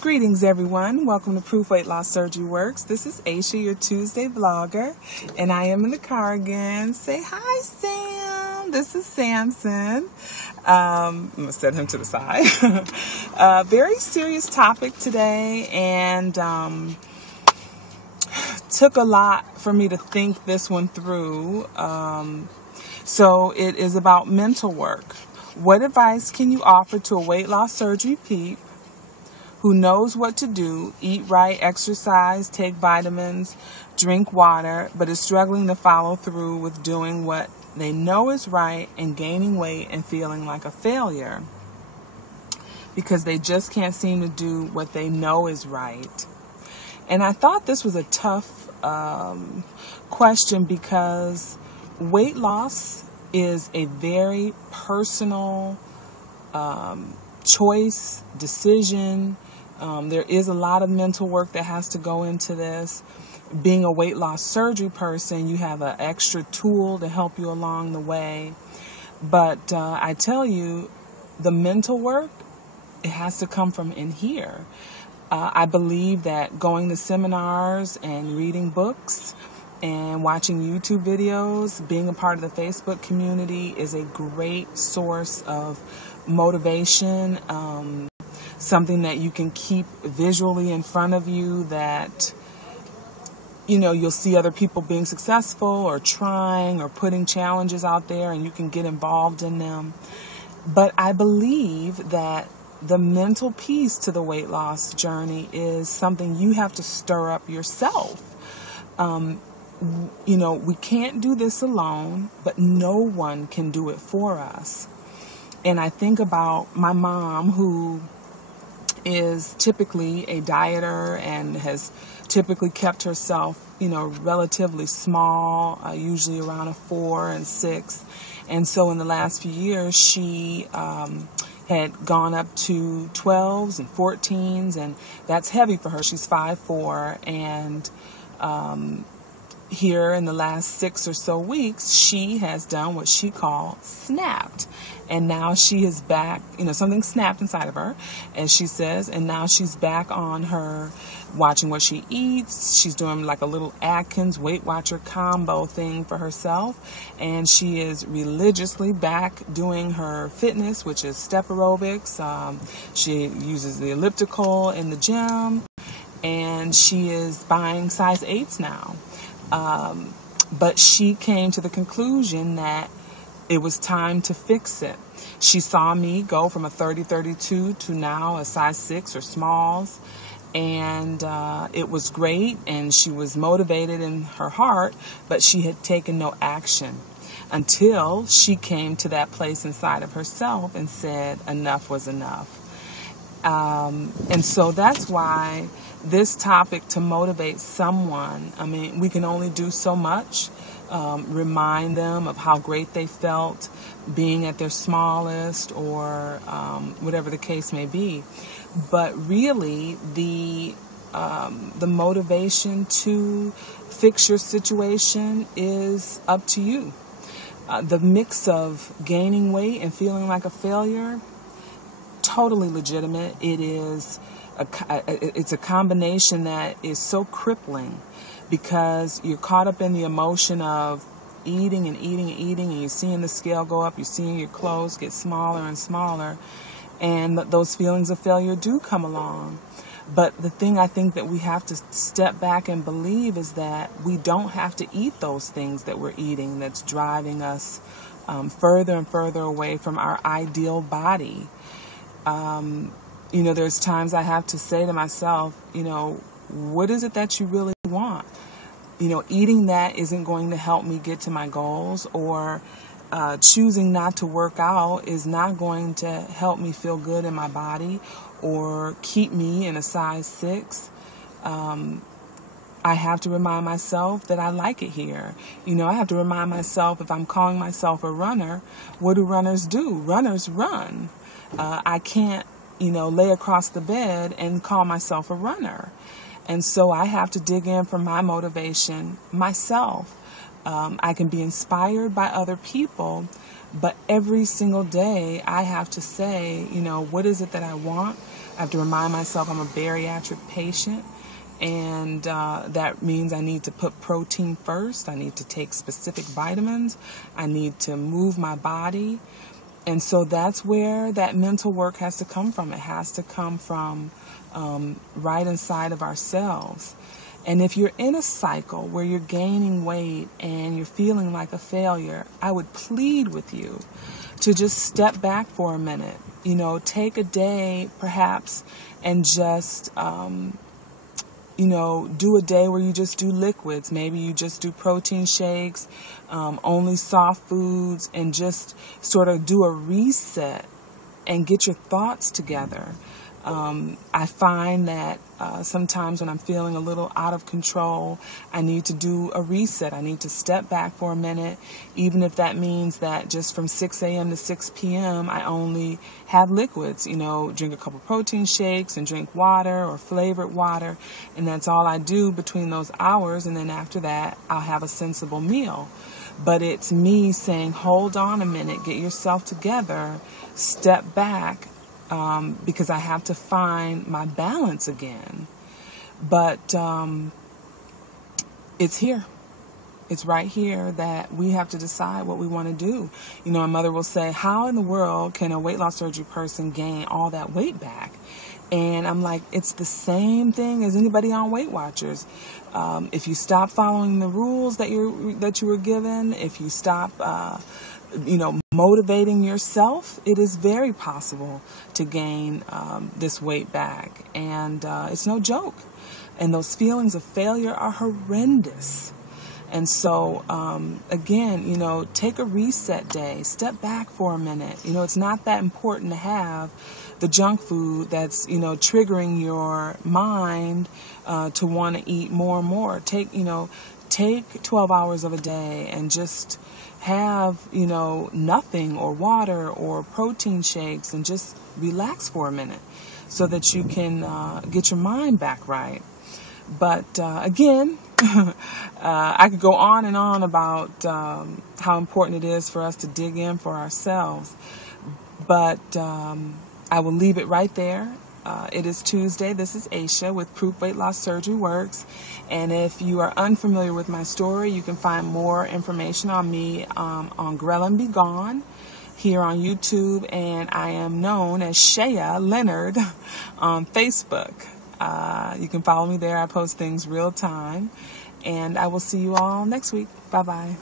Greetings, everyone. Welcome to Proof Weight Loss Surgery Works. This is Aisha, your Tuesday vlogger, and I am in the car again. Say hi, Sam. This is Samson. I'm going to set him to the side. Very serious topic today, and took a lot for me to think this one through. So it is about mental work. What advice can you offer to a weight loss surgery peep who knows what to do, eat right, exercise, take vitamins, drink water, but is struggling to follow through with doing what they know is right and gaining weight and feeling like a failure because they just can't seem to do what they know is right? And I thought this was a tough question because weight loss is a very personal choice, decision. There is a lot of mental work that has to go into this. Being a weight loss surgery person, you have an extra tool to help you along the way. But I tell you, the mental work, it has to come from in here. I believe that going to seminars and reading books and watching YouTube videos, being a part of the Facebook community is a great source of motivation, something that you can keep visually in front of you, that you'll see other people being successful or trying or putting challenges out there, and you can get involved in them. But I believe that the mental piece to the weight loss journey is something you have to stir up yourself. We can't do this alone, but no one can do it for us. And I think about my mom, who is typically a dieter and has typically kept herself, relatively small, usually around a 4 and 6. And so in the last few years, she had gone up to 12s and 14s, and that's heavy for her. She's 5'4", and here in the last 6 or so weeks, she has done what she called snapped. And now she is back, something snapped inside of her, as she says, and now she's back on her watching what she eats. She's doing like a little Atkins Weight Watcher combo thing for herself, and she is religiously back doing her fitness, which is step aerobics. She uses the elliptical in the gym, and she is buying size 8s now. But she came to the conclusion that it was time to fix it. She saw me go from a 30-32 to now a size 6 or smalls, and it was great, and she was motivated in her heart, but she had taken no action until she came to that place inside of herself and said enough was enough. And so that's why this topic, to motivate someone, we can only do so much. Remind them of how great they felt being at their smallest, or whatever the case may be. But really, the motivation to fix your situation is up to you. The mix of gaining weight and feeling like a failure, totally legitimate. It's a combination that is so crippling, because you're caught up in the emotion of eating and eating and eating, and you're seeing the scale go up, you're seeing your clothes get smaller and smaller, and those feelings of failure do come along. But the thing I think that we have to step back and believe is that we don't have to eat those things that we're eating that's driving us further and further away from our ideal body. There's times I have to say to myself, what is it that you really want? Eating that isn't going to help me get to my goals, or choosing not to work out is not going to help me feel good in my body or keep me in a size 6. I have to remind myself that I like it here. I have to remind myself, if I'm calling myself a runner, what do runners do? Runners run. I can't, lay across the bed and call myself a runner. And so I have to dig in for my motivation myself. I can be inspired by other people, but every single day I have to say, what is it that I want? I have to remind myself I'm a bariatric patient, and that means I need to put protein first. I need to take specific vitamins. I need to move my body. And so that's where that mental work has to come from. It has to come from right inside of ourselves. And if you're in a cycle where you're gaining weight and you're feeling like a failure, I would plead with you to just step back for a minute. You know, take a day perhaps and just, do a day where you just do liquids. Maybe you just do protein shakes, only soft foods, and just sort of do a reset and get your thoughts together. I find that sometimes when I'm feeling a little out of control, I need to do a reset. I need to step back for a minute, even if that means that just from 6 a.m. to 6 p.m. I only have liquids, drink a couple protein shakes and drink water or flavored water, and that's all I do between those hours, and then after that, I'll have a sensible meal. But it's me saying, hold on a minute, get yourself together, step back, because I have to find my balance again. But it's here. It's right here that we have to decide what we want to do. My mother will say, how in the world can a weight loss surgery person gain all that weight back? And I'm like, it's the same thing as anybody on Weight Watchers. If you stop following the rules that you were given, if you stop motivating yourself, it is very possible to gain this weight back. And it's no joke. And those feelings of failure are horrendous. And so, again, take a reset day, step back for a minute. It's not that important to have the junk food that's, triggering your mind to want to eat more and more. Take 12 hours of a day and just have, nothing, or water or protein shakes, and just relax for a minute so that you can get your mind back right. But again, I could go on and on about how important it is for us to dig in for ourselves. But I will leave it right there. It is Tuesday. This is Aisha with Proof Weight Loss Surgery Works. And if you are unfamiliar with my story, you can find more information on me on Grelin Be Gone here on YouTube. And I am known as Shea Leonard on Facebook. You can follow me there. I post things real time. And I will see you all next week. Bye-bye.